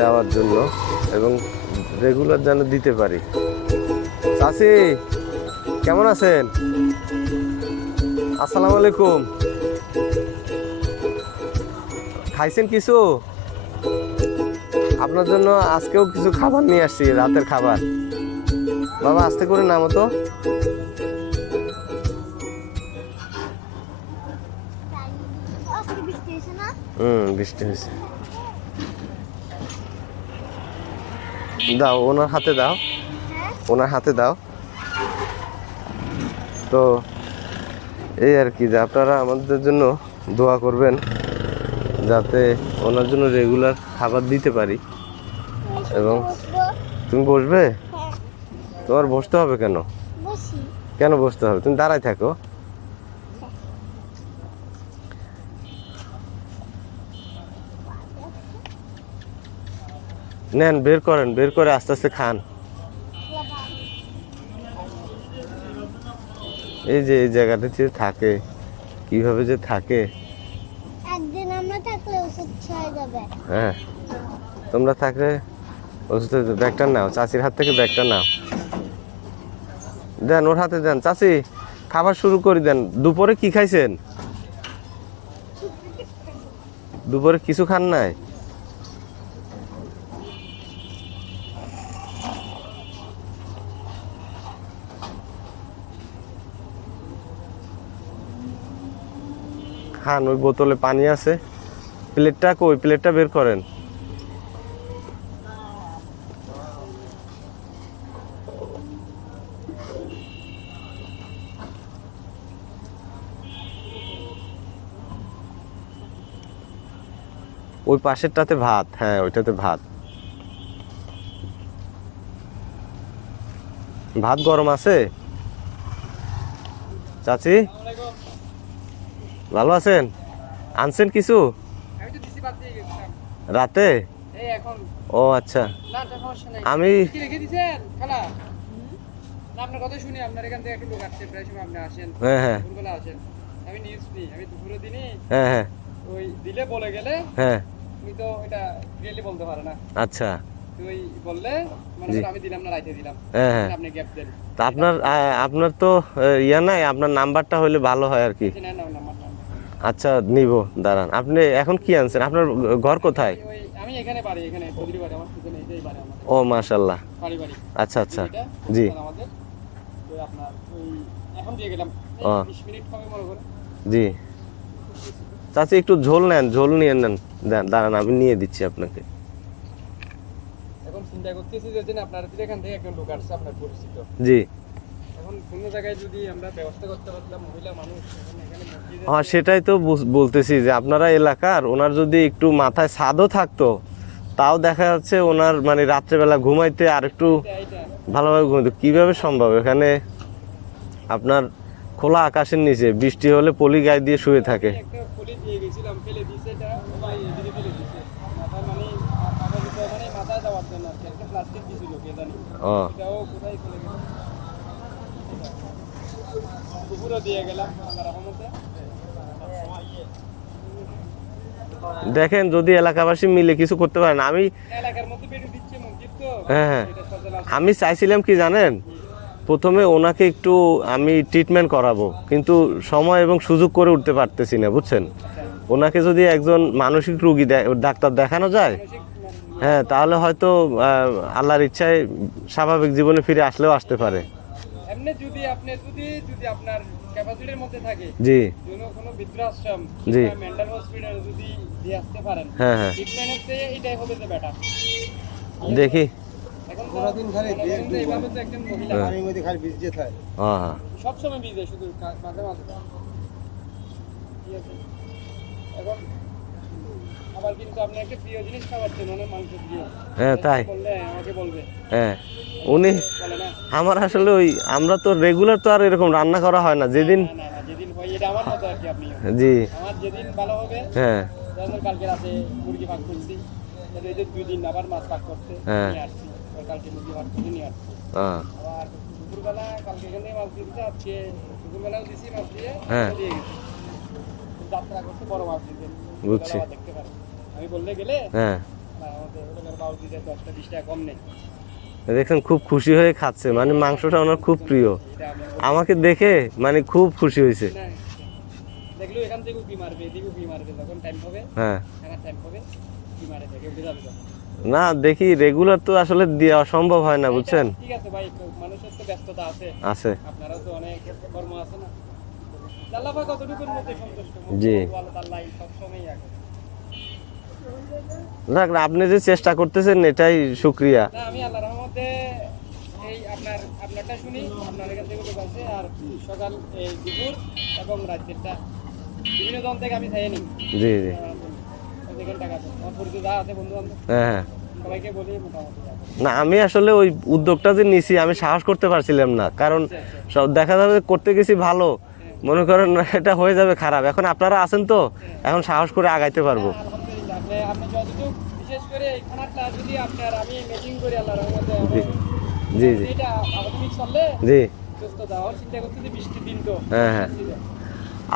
যাওয়ার জন্য এবং রেগুলার যেন দিতে পারি। চাচি কেমন আছেন? আসসালামু আলাইকুম। খাইছেন কিছু? আপনার জন্য আজকেও কিছু খাবার নিয়ে আসছি, রাতের খাবার। বাবা আস্তে করে নামো তো। বৃষ্টি হয়েছে। দাও, ওনার হাতে দাও, ওনার হাতে দাও। তো এই আর কি, যে আপনারা আমাদের জন্য দোয়া করবেন যাতে ওনার জন্য রেগুলার খাবার দিতে পারি। এবং তুমি বসবে? তোমার বসতে হবে কেন? কেন বসতে হবে? তুমি দাঁড়ায় থাকো। নেন, বের করেন, বের করে আস্তে আস্তে খান। এই যে এই জায়গাটাতে থাকে, কিভাবে যে থাকে। একদিন আমরা থাকলে ওষুধ হয়ে যাবে। হ্যাঁ, তোমরা থাকলে ওষুধের ব্যাগটা নাও, চাচির হাত থেকে ব্যাগটা নাও, দেন ওর হাতে দেন। চাচি খাবার শুরু করে দেন। দুপুরে কি খাইছেন? দুপুরে কিছু খান নাই? খান, ওই বোতলে পানি আছে। প্লেটটা কই? প্লেটটা বের করেন। ওই পাশেরটাতে ভাত, হ্যাঁ ওইটাতে ভাত। ভাত গরম আছে? চাচি ভালো আছেন? আনছেন কিছু রাতে? ও আচ্ছা, আমি আপনার কথা শুনি, আপনার এখান থেকে একটু লোক আসছে, প্রায় সময় আপনি আসেন, হ্যাঁ হ্যাঁ দুপুরবেলা আসেন। আমি নিউজ নিই, আমি দুপুরে দিনই হ্যাঁ হ্যাঁ ওই দিলে বলে গেলে হ্যাঁ তুমি তো এটা ক্লিয়ারলি বলতে পারে না। আচ্ছা, তুই বললে মানে আমি দিলাম না, রাইতে দিলাম, হ্যাঁ হ্যাঁ। আপনি গ্যাপ দেন। তা আপনার আপনার তো ইয়া নাই, আপনার নাম্বারটা হলে ভালো হয় আর কি। নেন না নাম্বার। আচ্ছা নিব, দাঁড়ান। আপনি এখন কি আনছেন? আপনার ঘর কোথায়? ওই আমি এখানে বাড়ি, এখানে চৌধুরী বাড়ি, আমার পিছনে এটাই বাড়ি আমাদের। ও মাশাআল্লাহ, বাড়ি বাড়ি। আচ্ছা আচ্ছা, জি। আমাদের তো আপনার ওই এখন দিয়ে গেলাম, 20 মিনিট হবে মনে করে। জি চাচি একটু ঝোল নেন, ঝোল নিয়ে নেন, দাঁড়ান আমি নিয়ে দিচ্ছি আপনাকে। এখন চিন্তা করতেছি যে আপনার এখান থেকে একজন লোক আসছে আপনার পরিচিত। জি, এখন কোনো জায়গায় যদি আমরা ব্যবস্থা করতে পারতাম, মহিলা মানুষ এখানে মসজিদে। হ্যাঁ সেটাই তো বলতেছি যে আপনারা এলাকার, ওনার যদি একটু মাথায় ছাদও থাকতো, তাও দেখা যাচ্ছে ওনার মানে রাত্রেবেলা ঘুমাইতে আর একটু ভালোভাবে ঘুমাইতে। কিভাবে সম্ভব? এখানে আপনার খোলা আকাশের নিচে বৃষ্টি হলে পলি গায়ে দিয়ে শুয়ে থাকে। একটা পলি দিয়ে গেছিলাম, ফেলে দিয়েছে, এটা ভাই এদিকে ফেলে দিয়েছে মাথা, মানে মানে মাথায় যাওয়ার জন্য আর কি, একটা প্লাস্টিক দিয়েছিল কে জানি, এটাও কোথায় চলে গেল। দুপুরও দিয়ে গেলাম আল্লাহর রহমতে। দেখেন যদি এলাকাবাসী মিলে কিছু করতে পারেন। আমি এলাকার মধ্যে বেরিয়ে দিচ্ছে মসজিদ তো। হ্যাঁ হ্যাঁ, আমি চাইছিলাম কি জানেন, প্রথমে ওনাকে একটু আমি ট্রিটমেন্ট করাবো, কিন্তু সময় এবং সুযোগ করে উঠতে পারতেছি না, বুঝছেন। ওনাকে যদি একজন মানসিক রোগী ডাক্তার দেখানো যায়, হ্যাঁ তাহলে হয়তো আল্লাহর ইচ্ছায় স্বাভাবিক জীবনে ফিরে আসলেও আসতে পারে। এমনি যদি আপনি যদি আপনার ক্যাপাসিটির মধ্যে থাকে, জি কোনো বৃদ্ধাশ্রম, জি, মেন্টাল হসপিটাল যদি দিয়ে আসতে পারেন, হ্যাঁ হ্যাঁ, ট্রিটমেন্টের চেয়ে এটাই হবে যে বেটার। দেখি। এখন তো এইভাবে তো একজন মহিলা পানির মধ্যে খালি ভিজে থাকে, হ্যাঁ হ্যাঁ সবসময় ভিজে, শুধু মাঝে মাঝে। ঠিক আছে, এখন আবার কিন্তু আপনি একটা প্রিয় জিনিস খাওয়াচ্ছেন, মানে মাংস প্রিয়। হ্যাঁ তাই বললে আমাকে বলবে, হ্যাঁ উনি বলে না আমার আসলে ওই, আমরা তো রেগুলার তো আর এরকম রান্না করা হয় না। যেদিন না না, যেদিন হয় এটা আমার মতো আর কি। আপনি জি আমার যেদিন ভালো হবে, হ্যাঁ যেমন কালকে রাতে মুরগি ভাগ করছি, এই যে 2 দিন আবার মাছ ভাগ করছে, হ্যাঁ, নিয়ে আসছি। কালকে মুরগি ভাগ করে নিয়ে আসছি, হ্যাঁ আবার দুপুরবেলা কালকে এখানে মাছ দিয়েছে, আজকে দুপুরবেলাও দিছি মাছ দিয়ে, হ্যাঁ দিয়ে গেছি। যাত্রা করছে বড় মাছ দিতে, বুঝছি, দেখতে পারে। আমি বললে গেলে হ্যাঁ আমাদের হোটেলের পাউচ দিতে 10টা 20 টাকা কম নেই। দেখছেন খুব খুশি হয়ে খাচ্ছে, মানে মাংসটা ওনার খুব প্রিয়। এটা আমি আমাকে দেখে মানে খুব খুশি হয়েছে। না দেখলো এখান থেকে উকি মারবে, এদিকে উকি মারবে, যখন টাইম হবে হ্যাঁ, খানার টাইম হবে উকি মারে থেকে উঠে যাবে তখন। না দেখি রেগুলার তো আসলে দেওয়া সম্ভব হয় না, বুঝছেন। ঠিক আছে ভাই, মানুষের তো ব্যস্ততা আছে, আছে। আপনারাও তো অনেক কর্ম আছে না। আল্লাহ পাক কতটুকুর মধ্যে সন্তুষ্ট, জি। আল্লাহ সবসময়ই আগে। যাক, আপনি যে চেষ্টা করতেছেন এটাই শুক্রিয়া। না আমি আল্লাহর রহমতে এই আপনারটা শুনি, আপনার এখান থেকে লোক আছে, আর সকাল এই দুপুর এবং রাত্রিটা বিভিন্ন জন থেকে আমি চাই নিই। জি জি। যেখানে টাকা আছে আমার পরিচিত যা আছে বন্ধু বান্ধব হ্যাঁ হ্যাঁ। সবাইকে বলি মোটামুটি যাবে। না আমি আসলে ওই উদ্যোগটা যে নিছি আমি সাহস করতে পারছিলাম না, কারণ সব দেখা যাবে যে করতে গেছি ভালো, মনে করেন এটা হয়ে যাবে খারাপ। এখন আপনারা আছেন তো, এখন সাহস করে আগাইতে পারবো। আলহামদুলিল্লাহ, আপনি যতটুকু, বিশেষ করে এই খানাটা যদি আমি মিটিং করি আল্লাহর রহমতে, জি জি এটা আধুনিক চললে জি। সুস্থ দাওয়ার চিন্তা করছি যে বৃষ্টির দিন তো হ্যাঁ হ্যাঁ,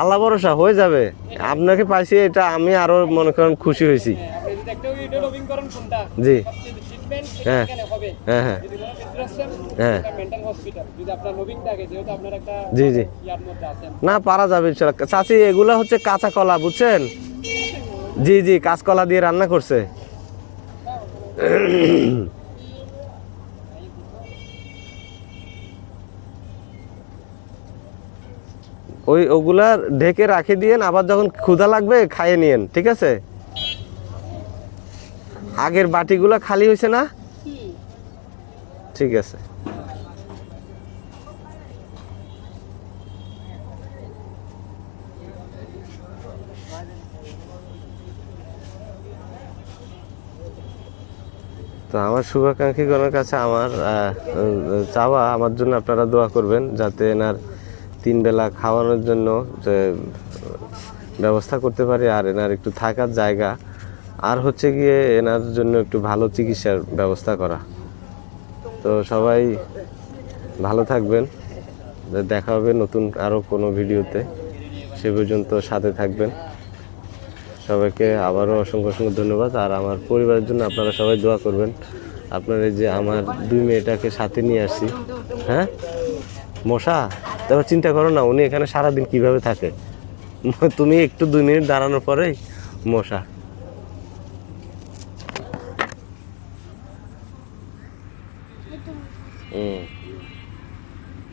আল্লাহ ভরসা হয়ে যাবে। আপনাকে পাইছি এটা আমি আরো মনে করেন খুশি হয়েছি। আপনি যদি একটা ভিডিও লবিং করেন কোনটা জি। সবচেয়ে ট্রিটমেন্ট হ্যাঁ। এখানে হবে। হ্যাঁ হ্যাঁ যদি কোনো ডিপ্রেশন, হ্যাঁ। এটা মেন্টাল হসপিটাল, যদি আপনার লবিং থাকে, যেহেতু আপনার একটা জি জি। ইয়ার মধ্যে আছেন। না পারা যাবে ইনশাল্লাহ। চাচি এগুলা হচ্ছে কাঁচা কলা, বুঝছেন। জি জি, কাঁচকলা দিয়ে রান্না করছে। ওগুলা ঢেকে রাখে দিয়েন, আবার যখন ক্ষুধা লাগবে খাইয়ে নিয়েন, ঠিক আছে। আগের বাটিগুলা খালি হয়েছে না? ঠিক আছে। তো আমার শুভাকাঙ্ক্ষীগণের কাছে আমার চাওয়া, আমার জন্য আপনারা দোয়া করবেন, যাতে এনার 3 বেলা খাওয়ানোর জন্য যে ব্যবস্থা করতে পারি, আর এনার একটু থাকার জায়গা, আর হচ্ছে গিয়ে এনার জন্য একটু ভালো চিকিৎসার ব্যবস্থা করা। তো সবাই ভালো থাকবেন, দেখা হবে নতুন আরও কোনো ভিডিওতে। সে পর্যন্ত সাথে থাকবেন। সবাইকে আবারও অসংখ্য অসংখ্য ধন্যবাদ। আর আমার পরিবারের জন্য আপনারা সবাই দোয়া করবেন। আপনার এই যে আমার 2 মেয়েটাকে সাথে নিয়ে আসছি, হ্যাঁ মশা, তবে চিন্তা করো না উনি এখানে সারাদিন কিভাবে থাকে। তুমি একটু 2 মিনিট দাঁড়ানোর পরেই মশা।